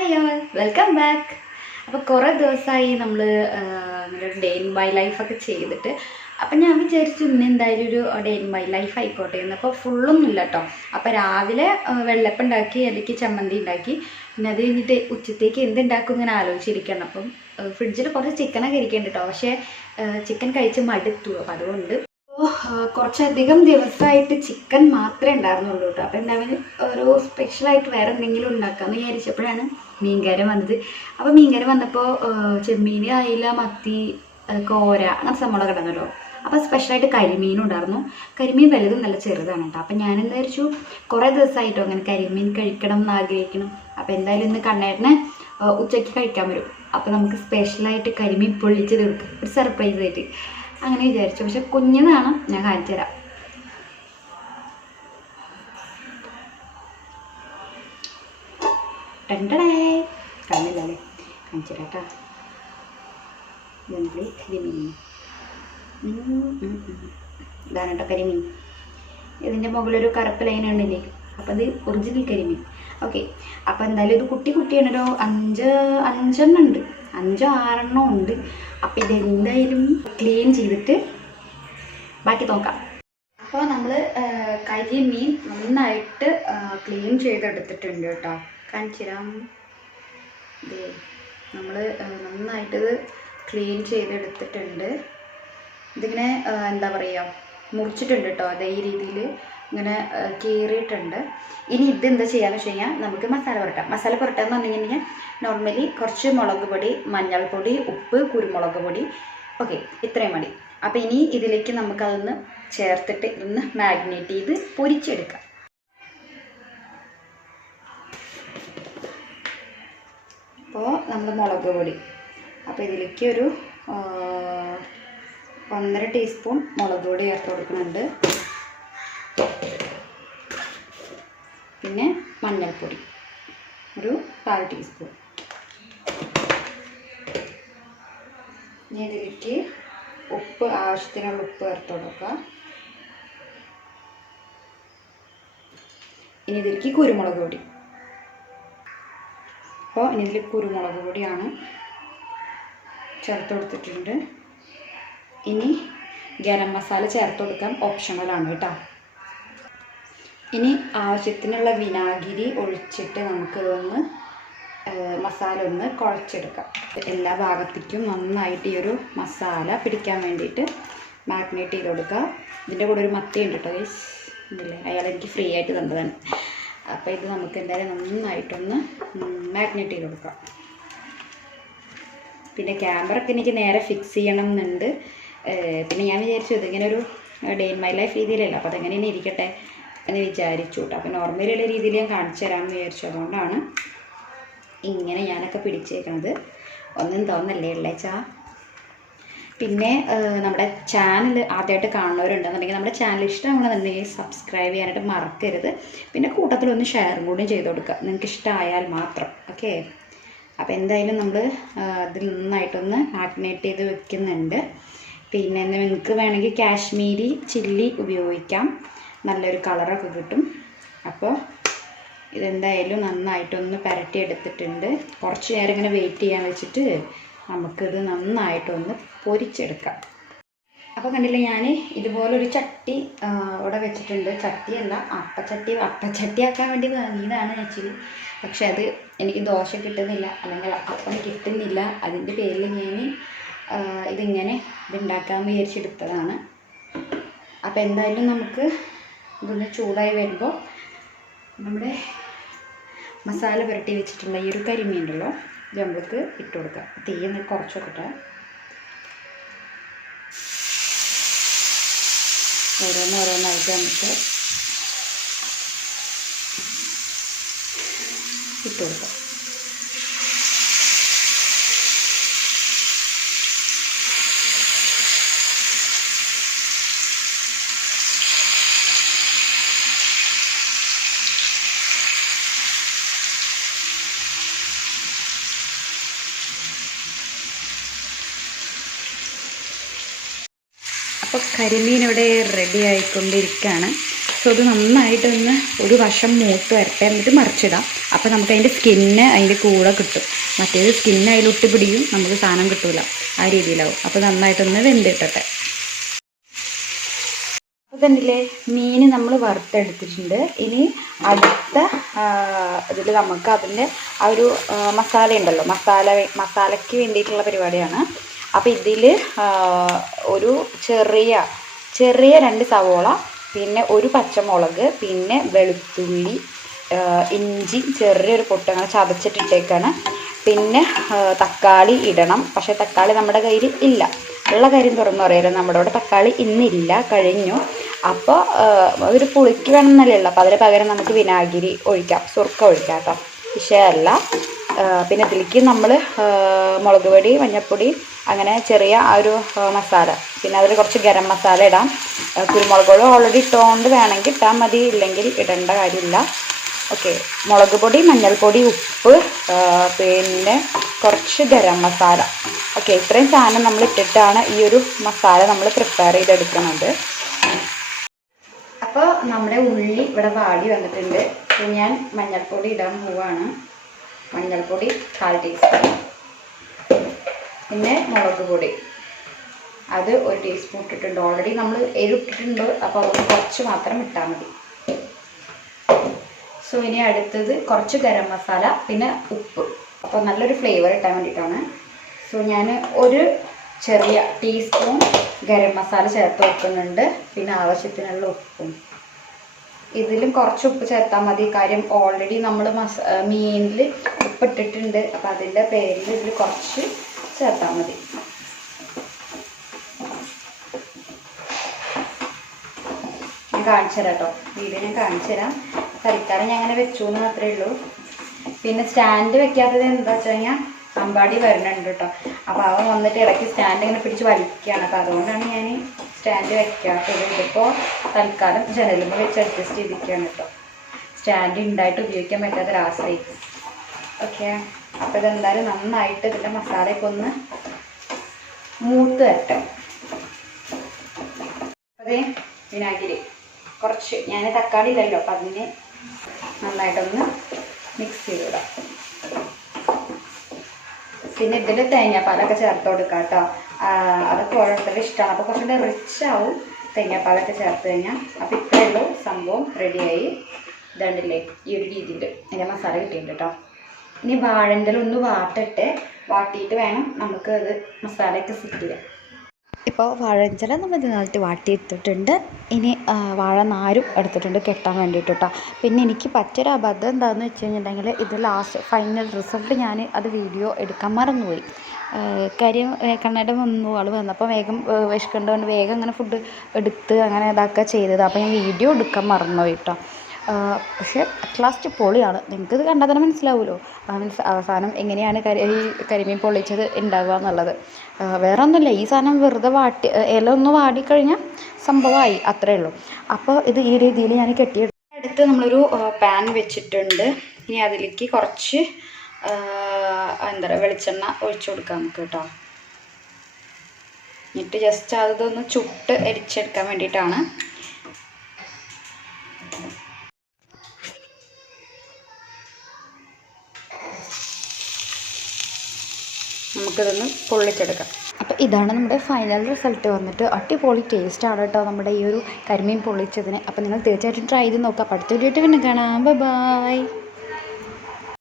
അയ്യോ welcome back അപ്പോൾ കുറേ ദിവസമായി നമ്മൾ ഡേ ഇൻ മൈ ലൈഫൊക്കെ ചെയ്തിട്ട്. അപ്പം ഞാൻ വിചാരിച്ചു ഇന്ന് എന്തായാലും ഒരു ഡേ ഇൻ മൈ ലൈഫ് ആയിക്കോട്ടെ എന്ന്. അപ്പോൾ ഫുള്ളൊന്നും ഇല്ല കേട്ടോ. അപ്പോൾ രാവിലെ വെള്ളപ്പം ഉണ്ടാക്കി അല്ലെങ്കിൽ ചമ്മന്തി ഉണ്ടാക്കി. പിന്നെ അത് കഴിഞ്ഞിട്ട് ഉച്ചത്തേക്ക് എന്തുണ്ടാക്കും ഇങ്ങനെ ആലോചിച്ചിരിക്കണം. അപ്പം ഫ്രിഡ്ജിൽ കുറച്ച് ചിക്കനൊക്കെ ഇരിക്കുന്നുണ്ട് കേട്ടോ. പക്ഷേ ചിക്കൻ കഴിച്ച് മടുത്തു. അപ്പം അതുകൊണ്ട് അപ്പോൾ കുറച്ചധികം ദിവസമായിട്ട് ചിക്കൻ മാത്രമേ ഉണ്ടായിരുന്നുള്ളൂ കേട്ടോ. അപ്പോൾ എന്തായാലും ഒരു സ്പെഷ്യലായിട്ട് വേറെ എന്തെങ്കിലും ഉണ്ടാക്കാമെന്ന് വിചാരിച്ചപ്പോഴാണ് മീൻകര വന്നത്. അപ്പോൾ മീൻകാരൻ വന്നപ്പോൾ ചെമ്മീൻ അയില മത്തി കോര അങ്ങനത്തെ സംഭവങ്ങളൊക്കെ കിടന്നല്ലോ അപ്പോൾ സ്പെഷ്യലായിട്ട് കരിമീൻ ഉണ്ടായിരുന്നു. കരിമീൻ വലുതും നല്ല ചെറുതാണ് കേട്ടോ. അപ്പോൾ ഞാൻ എന്താ വിചാരിച്ചു കുറേ ദിവസമായിട്ടോ അങ്ങനെ കരിമീൻ കഴിക്കണം എന്ന് ആഗ്രഹിക്കണം അപ്പോൾ എന്തായാലും ഇന്ന് കണ്ണേട്ടനെ ഉച്ചയ്ക്ക് കഴിക്കാൻ വരും. അപ്പോൾ നമുക്ക് സ്പെഷ്യലായിട്ട് കരിമീൻ പൊള്ളിച്ച് തീർക്കാം. ഒരു സർപ്രൈസ് ആയിട്ട്. അങ്ങനെ വിചാരിച്ചു. പക്ഷെ കുഞ്ഞതാണ് ഞാൻ കാണിച്ചു തരാം. ടണ്ടടേ കണ്ണില്ലല്ലേ കാണിച്ചു കേട്ടോ കരിമീൻ. ഇതാണ് കരിമീൻ. ഇതിന്റെ മുകളിലൊരു കറുപ്പ് ലൈൻ ആണല്ലേ? അപ്പം ഇത് ഒറിജിനൽ കരിമീൻ. ഓക്കെ അപ്പം എന്തായാലും ഇത് കുട്ടി കുട്ടിയാണല്ലോ. അഞ്ച് അഞ്ചെണ്ണം ഉണ്ട്. അഞ്ചോ ആറെണ്ണം ഉണ്ട്. അപ്പം ഇതെന്തായാലും ക്ലീൻ ചെയ്തിട്ട് ബാക്കി നോക്കാം. അപ്പോൾ നമ്മൾ കരിമീൻ നന്നായിട്ട് ക്ലീൻ ചെയ്തെടുത്തിട്ടുണ്ട് കേട്ടോ. കാണിച്ചിരാം ഇതേ നമ്മൾ നന്നായിട്ട് ഇത് ക്ലീൻ ചെയ്തെടുത്തിട്ടുണ്ട്. ഇതിങ്ങനെ എന്താ പറയുക മുറിച്ചിട്ടുണ്ട് കേട്ടോ. അതേ ഈ രീതിയിൽ ഇങ്ങനെ കീറിയിട്ടുണ്ട്. ഇനി ഇത് എന്താ ചെയ്യാന്ന് വെച്ച് കഴിഞ്ഞാൽ നമുക്ക് മസാല പുരട്ടാം. മസാല പുരട്ടാന്ന് പറഞ്ഞു കഴിഞ്ഞാൽ നോർമലി കുറച്ച് മുളക് പൊടി മഞ്ഞൾപ്പൊടി ഉപ്പ് കുരുമുളക് പൊടി. ഓക്കെ ഇത്രയും മതി. അപ്പോൾ ഇനി ഇതിലേക്ക് നമുക്കതൊന്ന് ചേർത്തിട്ട് ഇതൊന്ന് മാഗ്നേറ്റ് ചെയ്ത് പൊരിച്ചെടുക്കാം. അപ്പോൾ നമ്മൾ മുളക് പൊടി. അപ്പോൾ ഇതിലേക്ക് ഒരു ഒന്നര ടീസ്പൂൺ മുളക് പൊടി ചേർത്ത് കൊടുക്കുന്നുണ്ട്. പിന്നെ മഞ്ഞൾപ്പൊടി. ഒരു കാൽ ടീസ്പൂൺ. ഇനി ഇതിലേക്ക് ഉപ്പ് ആവശ്യത്തിനുള്ള ഉപ്പ് ചേർത്ത് കൊടുക്കുക. ഇനി ഇതിലേക്ക് കുരുമുളക് പൊടി. അപ്പോൾ ഇനി ഇതിൽ കുരുമുളക് പൊടിയാണ് ചേർത്ത് കൊടുത്തിട്ടുണ്ട്. ഇനി ഗരം മസാല ചേർത്ത് കൊടുക്കാൻ ഓപ്ഷണലാണ് കേട്ടോ. ഇനി ആവശ്യത്തിനുള്ള വിനാഗിരി ഒഴിച്ചിട്ട് നമുക്കിതൊന്ന് മസാല ഒന്ന് കുഴച്ചെടുക്കാം. എല്ലാ ഭാഗത്തേക്കും നന്നായിട്ട് ഈ ഒരു മസാല പിടിക്കാൻ വേണ്ടിയിട്ട് മാഗ്നേറ്റ് ചെയ്ത് കൊടുക്കുക ഇതിന്റെ കൂടെ ഒരു മത്തി ഉണ്ട് കേട്ടോ ഗൈസ് ഇല്ലേ അയാൾ എനിക്ക് ഫ്രീ ആയിട്ട് തന്നതാണ്. അപ്പോൾ ഇത് നമുക്ക് എന്തായാലും നന്നായിട്ടൊന്ന് മാഗ്നേറ്റ് ചെയ്ത് കൊടുക്കാം. പിന്നെ ക്യാമറയ്ക്ക് എനിക്ക് നേരെ ഫിക്സ് ചെയ്യണം എന്നുണ്ട്. പിന്നെ ഞാൻ വിചാരിച്ചു ഇതിങ്ങനെ ഒരു ഡേ ഇൻ മൈ ലൈഫ് രീതിയിലല്ല. അപ്പോൾ അതെങ്ങനെ ഇരിക്കട്ടെ എന്ന് വിചാരിച്ചു കേട്ടോ. അപ്പോൾ നോർമലുള്ള രീതിയിൽ ഞാൻ കാണിച്ചു തരാമെന്ന് വിചാരിച്ചു. അതുകൊണ്ടാണ് ഇങ്ങനെ ഞാനൊക്കെ പിടിച്ചേക്കണത്. ഒന്നും തോന്നല്ലേ ഉള്ളേച്ചാ പിന്നെ നമ്മുടെ ചാനൽ ആദ്യമായിട്ട് കാണുന്നവരുണ്ടെന്നുണ്ടെങ്കിൽ നമ്മുടെ ചാനൽ ഇഷ്ടമാണെന്നുണ്ടെങ്കിൽ സബ്സ്ക്രൈബ് ചെയ്യാനായിട്ട് മറക്കരുത്. പിന്നെ കൂട്ടത്തിൽ ഒന്ന് ഷെയറും കൂടി ചെയ്ത് കൊടുക്കുക. നിങ്ങൾക്ക് ഇഷ്ടമായാൽ മാത്രം. ഓക്കെ അപ്പോൾ എന്തായാലും നമ്മൾ അതിൽ നന്നായിട്ടൊന്ന് മാഗ്നേറ്റ് ചെയ്ത് വെക്കുന്നുണ്ട്. പിന്നെ നിങ്ങൾക്ക് വേണമെങ്കിൽ കാശ്മീരി ചില്ലി ഉപയോഗിക്കാം. നല്ലൊരു കളറൊക്കെ കിട്ടും. അപ്പോൾ ഇതെന്തായാലും നന്നായിട്ടൊന്ന് എടുത്തിട്ടുണ്ട് കുറച്ച് നേരം ഇങ്ങനെ വെയിറ്റ് ചെയ്യാൻ വെച്ചിട്ട് നമുക്കിത് നന്നായിട്ടൊന്ന് പൊരിച്ചെടുക്കാം. അപ്പോൾ കണ്ടില്ലേ ഞാൻ ഇതുപോലൊരു ചട്ടി ഇവിടെ വെച്ചിട്ടുണ്ട്. ചട്ടിയല്ല അപ്പച്ചട്ടി അപ്പച്ചട്ടി ആക്കാൻ വേണ്ടി വാങ്ങിയതാണ് ആക്ച്വലി പക്ഷെ അത് എനിക്ക് ദോശ കിട്ടുന്നില്ല അല്ലെങ്കിൽ അപ്പം കിട്ടുന്നില്ല. അതിന്റെ പേരിൽ ഞാൻ ഇതിങ്ങനെ ഇതുണ്ടാക്കാൻ വിചാരിച്ചെടുത്തതാണ്. അപ്പോൾ എന്തായാലും നമുക്ക് ഇതൊന്ന് ചൂടായി വരുമ്പോൾ നമ്മുടെ മസാല പുരട്ടി വെച്ചിട്ടുള്ള ഈ ഒരു കരിമീൻ ഉണ്ടല്ലോ ഇത് നമ്മൾക്ക് ഇട്ട് കൊടുക്കാം. തീ ഒന്ന് കുറച്ച് വെക്കട്ടെ. ഓരോന്നോരോന്നായിട്ട് നമുക്ക് ഇട്ട് കൊടുക്കാം. അപ്പോൾ കരിമീൻ ഇവിടെ റെഡി ആയിക്കൊണ്ടിരിക്കുകയാണ്. സോ ഇത് നന്നായിട്ടൊന്ന് ഒരു വശം മൂത്ത് വരട്ടെ എന്നിട്ട് മറിച്ചിടാം. അപ്പോൾ നമുക്ക് അതിന്റെ സ്കിന്ന് അതിന്റെ കൂടെ കിട്ടും. മറ്റേത് സ്കിന്ന് അതിലൊട്ട് പിടിയും നമുക്ക് സാധനം കിട്ടില്ല ആ രീതിയിലാവും. അപ്പോൾ നന്നായിട്ടൊന്ന് വെന്തിട്ടട്ടെ. അപ്പോൾ കണ്ടില്ലേ മീൻ നമ്മൾ വറുത്തെടുത്തിട്ടുണ്ട്. ഇനി അടുത്ത ഇതിൽ നമുക്ക് അതിന്റെ ആ ഒരു മസാല ഉണ്ടല്ലോ മസാല മസാലയ്ക്ക് വേണ്ടിയിട്ടുള്ള പരിപാടിയാണ്. അപ്പോൾ ഇതിൽ ഒരു ചെറിയ ചെറിയ രണ്ട് സവോള പിന്നെ ഒരു പച്ചമുളക് പിന്നെ വെളുത്തുള്ളി ഇഞ്ചി ചെറിയൊരു പൊട്ട് അങ്ങനെ ചതച്ചിട്ടിട്ടേക്കാണ്. പിന്നെ തക്കാളി ഇടണം. പക്ഷേ തക്കാളി നമ്മുടെ കയ്യിൽ ഇല്ല. ഉള്ള കാര്യം തുറന്നു പറയാലോ നമ്മുടെ ഇവിടെ തക്കാളി ഇന്നില്ല കഴിഞ്ഞു. അപ്പോൾ ഒരു പുളിക്ക് വേണമെന്നല്ലേ ഉള്ളൂ. അപ്പോൾ അതിന് പകരം നമുക്ക് വിനാഗിരി ഒഴിക്കാം. സുർക്ക ഒഴിക്കാം കേട്ടോ. വിഷയമല്ല. പിന്നെ ഇതിലേക്ക് നമ്മൾ മുളക് പൊടി മഞ്ഞൾപ്പൊടി അങ്ങനെ ചെറിയ ആ ഒരു മസാല. പിന്നെ അതിൽ കുറച്ച് ഗരം മസാല ഇടാം. ആ, കുരുമുളക് പൊടി ഓൾറെഡി ഇട്ടുകൊണ്ട് വേണമെങ്കിൽ ഇട്ടാൽ മതി. ഇല്ലെങ്കിൽ ഇടേണ്ട കാര്യമില്ല. ഓക്കെ മുളക് പൊടി മഞ്ഞൾപ്പൊടി ഉപ്പ് പിന്നെ കുറച്ച് ഗരം മസാല. ഓക്കെ ഇത്രയും സാധനം നമ്മൾ ഇട്ടിട്ടാണ് ഈ ഒരു മസാല നമ്മൾ പ്രിപ്പയർ ചെയ്തെടുക്കുന്നത്. അപ്പോൾ നമ്മുടെ ഉള്ളി ഇവിടെ വാടി വന്നിട്ടുണ്ട്. ഞാൻ മഞ്ഞൾപ്പൊടി ഇടാൻ പോവാണ്. മഞ്ഞൾപ്പൊടി കാൽ ടീസ്പൂൺ. പിന്നെ മുളക് പൊടി. അത് ഒരു ടീസ്പൂൺ ഇട്ടിട്ടുണ്ട്. ഓൾറെഡി നമ്മൾ എരിട്ടിട്ടുണ്ട് അപ്പോൾ അതുകൊണ്ട് കുറച്ച് മാത്രം ഇട്ടാൽ മതി. സോ ഇനി അടുത്തത് കുറച്ച് ഗരം മസാല പിന്നെ ഉപ്പ്. അപ്പോൾ നല്ലൊരു ഫ്ലേവർ ഇട്ടാൻ വേണ്ടിയിട്ടാണ് സോ ഞാൻ ഒരു ചെറിയ ടീസ്പൂൺ ഗരം മസാല ചേർത്ത് വെക്കുന്നുണ്ട്. പിന്നെ ആവശ്യത്തിനുള്ള ഉപ്പും. ഇതിലും കുറച്ച് ഉപ്പ് ചേർത്താൽ മതി. കാര്യം ഓൾറെഡി നമ്മൾ മസ മീനിൽ ഉപ്പിട്ടിട്ടുണ്ട്. അപ്പോൾ അതിന്റെ പേരിൽ ഇതിൽ കുറച്ച് ചേർത്താൽ മതി. ഞാൻ കാണിച്ചു തരാം കേട്ടോ വീഡിയോ ഞാൻ കാണിച്ചു തരാം. കറിക്കാരൻ ഞാൻ അങ്ങനെ വെച്ചു എന്ന് മാത്രമേ ഉള്ളൂ. പിന്നെ സ്റ്റാൻഡ് വെക്കാത്തത് എന്താ വെച്ച് കഴിഞ്ഞാൽ അമ്പാടി വരുന്നുണ്ട് കേട്ടോ. അപ്പോൾ അവൻ വന്നിട്ട് ഇടയ്ക്ക് സ്റ്റാൻഡ് ഇങ്ങനെ പിടിച്ച് വലിക്കുകയാണ്. അപ്പോൾ അതുകൊണ്ടാണ് ഞാൻ സ്റ്റാൻഡ് വെക്കാത്തത് ഇതിപ്പോൾ തൽക്കാലം ജനലുമ്പോൾ വെച്ച് അഡ്ജസ്റ്റ് ചെയ്തിരിക്കുകയാണ് കേട്ടോ. സ്റ്റാൻഡ് ഉണ്ടായിട്ട് ഉപയോഗിക്കാൻ പറ്റാത്ത ഒരാശ്രയിക്കും ഓക്കെ അപ്പോൾ ഇതെന്തായാലും നന്നായിട്ട് ഇതിന്റെ മസാലയൊക്കെ ഒന്ന് മൂത്ത് വരട്ടെ. അതേ വിനാഗിരി. കുറച്ച് ഞാൻ തക്കാളി ഇല്ലല്ലോ അപ്പം അതിന് നന്നായിട്ടൊന്ന് മിക്സ് ചെയ്തിടാം പിന്നെ ഇതിൽ തേങ്ങാപ്പാലൊക്കെ ചേർത്ത് കൊടുക്കാം കേട്ടോ. അതൊക്കെ ഓരോരുത്തരുടെ ഇഷ്ടമാണ്. അപ്പോൾ കുറച്ചുകൂടെ റിച്ച് ആവും തേങ്ങാപ്പാലൊക്കെ ചേർത്ത് കഴിഞ്ഞാൽ അപ്പോൾ ഇത്രയേ ഉള്ളൂ സംഭവം റെഡിയായി ഇതുണ്ടല്ലേ ഈ ഒരു രീതിയിൽ അതിന്റെ മസാല കിട്ടിയിട്ടുണ്ട് കേട്ടോ ഇനി വാഴന്തൽ ഒന്ന് വാട്ടിട്ട് വാട്ടിയിട്ട് വേണം നമുക്ക് അത് മസാലയൊക്കെ സെറ്റ് ചെയ്യാൻ. ഇപ്പോൾ വാഴഞ്ചല നമ്മൾ ഇതിനകത്ത് വാട്ടിയെടുത്തിട്ടുണ്ട്. ഇനി വാഴ നാരും എടുത്തിട്ടുണ്ട് കെട്ടാൻ വേണ്ടിയിട്ട് കേട്ടോ പിന്നെ എനിക്ക് പറ്റൊരു അബദ്ധം എന്താണെന്ന് വെച്ച് കഴിഞ്ഞിട്ടുണ്ടെങ്കിൽ ഇത് ലാസ്റ്റ് ഫൈനൽ റിസൾട്ട് ഞാൻ അത് വീഡിയോ എടുക്കാൻ മറന്നുപോയി. കാര്യം ഏ, കണ്ണട വന്നു ആൾ വന്നപ്പോൾ വേഗം വിശക്കുന്നുണ്ട് വേഗം അങ്ങനെ ഫുഡ് എടുത്ത് അങ്ങനെ ഇതാക്കുക ചെയ്തത്. അപ്പോൾ ഞാൻ വീഡിയോ എടുക്കാൻ മറന്നുപോയി കേട്ടോ പക്ഷേ അറ്റ് ലാസ്റ്റ് പൊളിയാണ്. നിങ്ങൾക്ക് ഇത് കണ്ടാൽ തന്നെ മനസ്സിലാവുമല്ലോ മീൻസ് അവസാനം എങ്ങനെയാണ് കരി ഈ കരിമീൻ പൊള്ളിച്ചത് ഉണ്ടാവുക എന്നുള്ളത്. വേറെ ഒന്നുമില്ല ഈ സാധനം വെറുതെ വാട്ടി ഇല ഒന്ന് വാടിക്കഴിഞ്ഞാൽ സംഭവമായി അത്രേ ഉള്ളൂ. അപ്പോൾ ഇത് ഈ രീതിയിൽ ഞാൻ കെട്ടിയെടുത്തു അടുത്ത് നമ്മളൊരു പാൻ വെച്ചിട്ടുണ്ട്. ഇനി അതിലേക്ക് കുറച്ച് എന്താ പറയുക വെളിച്ചെണ്ണ ഒഴിച്ചു കൊടുക്കാം നമുക്ക് കേട്ടോ. എന്നിട്ട് ജസ്റ്റ് അതൊന്ന് ചുട്ട് എരിച്ചെടുക്കാൻ വേണ്ടിയിട്ടാണ്. നമുക്കിതൊന്ന് പൊള്ളിച്ചെടുക്കാം. അപ്പോൾ ഇതാണ് നമ്മുടെ ഫൈനൽ റിസൾട്ട് വന്നിട്ട് അടിപൊളി ടേസ്റ്റാണ് കേട്ടോ നമ്മുടെ ഈ ഒരു കരിമീൻ പൊള്ളിച്ചതിന്. അപ്പോൾ നിങ്ങൾ തീർച്ചയായിട്ടും ട്രൈ ചെയ്ത് നോക്കാം. അടുത്ത വീഡിയോ പിന്നെ കാണാം. ബൈ